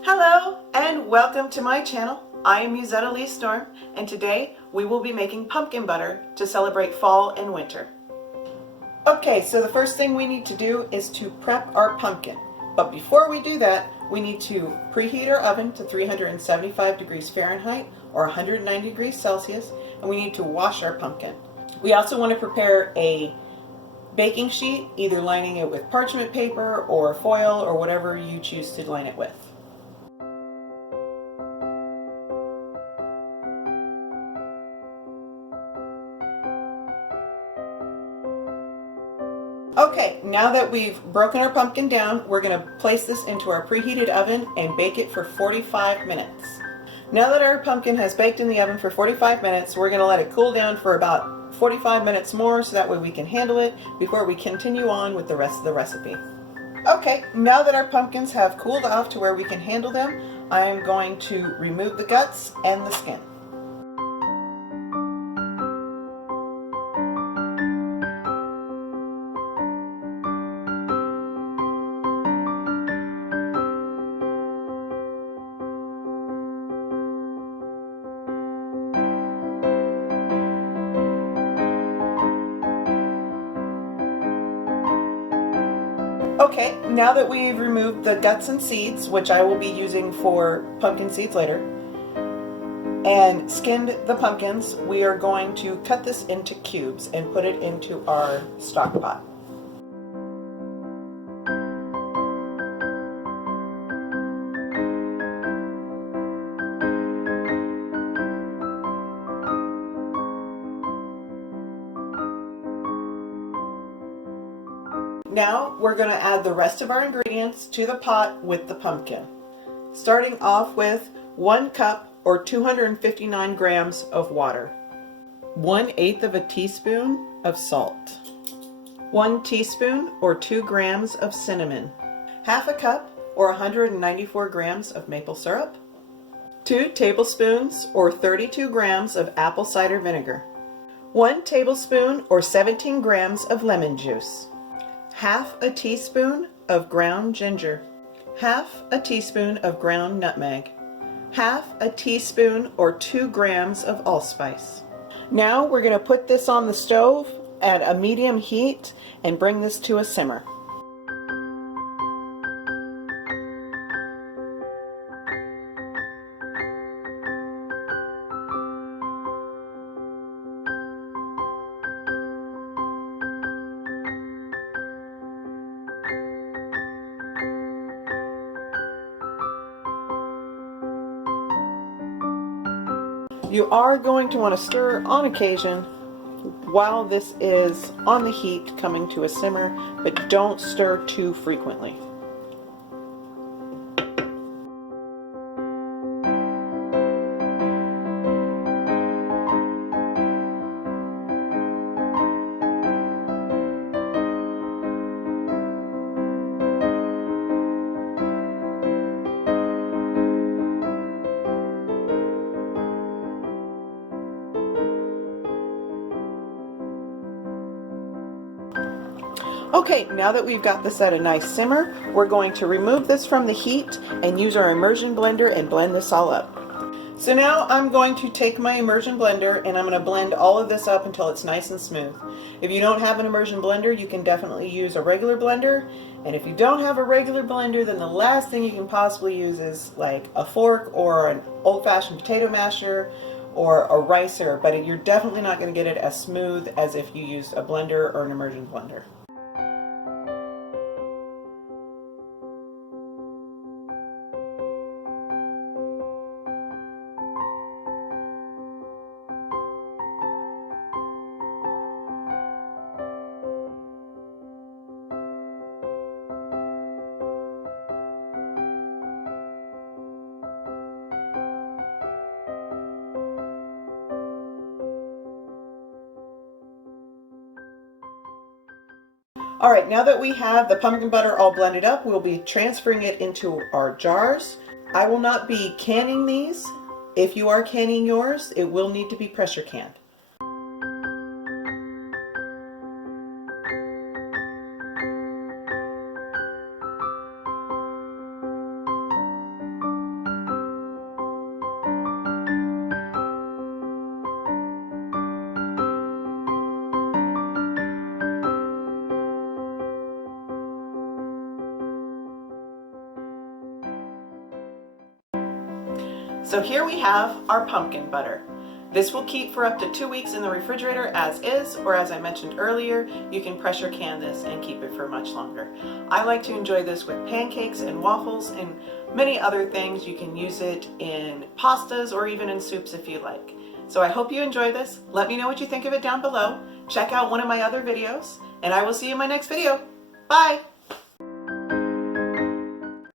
Hello and welcome to my channel. I am Mussetta Lee Storm, and today we will be making pumpkin butter to celebrate fall and winter. Okay, so the first thing we need to do is to prep our pumpkin. But before we do that, we need to preheat our oven to 375 degrees Fahrenheit or 190 degrees Celsius, and we need to wash our pumpkin. We also want to prepare a baking sheet, either lining it with parchment paper or foil or whatever you choose to line it with. Okay, now that we've broken our pumpkin down, we're going to place this into our preheated oven and bake it for 45 minutes. Now that our pumpkin has baked in the oven for 45 minutes, we're going to let it cool down for about 45 minutes more so that way we can handle it before we continue on with the rest of the recipe. Okay, now that our pumpkins have cooled off to where we can handle them, I am going to remove the guts and the skin. Okay, now that we've removed the guts and seeds, which I will be using for pumpkin seeds later, and skinned the pumpkins, we are going to cut this into cubes and put it into our stock pot. Now we're going to add the rest of our ingredients to the pot with the pumpkin. Starting off with 1 cup or 259 grams of water, 1/8 of a teaspoon of salt, 1 teaspoon or 2 grams of cinnamon, half a cup or 194 grams of maple syrup, 2 tablespoons or 32 grams of apple cider vinegar, 1 tablespoon or 17 grams of lemon juice, half a teaspoon of ground ginger, half a teaspoon of ground nutmeg, half a teaspoon or 2 grams of allspice. Now we're going to put this on the stove at a medium heat and bring this to a simmer. You are going to want to stir on occasion while this is on the heat coming to a simmer, but don't stir too frequently. Okay, now that we've got this at a nice simmer, we're going to remove this from the heat and use our immersion blender and blend this all up. So now I'm going to take my immersion blender and I'm going to blend all of this up until it's nice and smooth. If you don't have an immersion blender, you can definitely use a regular blender. And if you don't have a regular blender, then the last thing you can possibly use is like a fork or an old-fashioned potato masher or a ricer, but you're definitely not going to get it as smooth as if you used a blender or an immersion blender. Alright, now that we have the pumpkin butter all blended up, we'll be transferring it into our jars. I will not be canning these. If you are canning yours, it will need to be pressure canned. So here we have our pumpkin butter. This will keep for up to 2 weeks in the refrigerator as is, or as I mentioned earlier, you can pressure can this and keep it for much longer. I like to enjoy this with pancakes and waffles and many other things. You can use it in pastas or even in soups if you like. So I hope you enjoy this. Let me know what you think of it down below. Check out one of my other videos, and I will see you in my next video. Bye!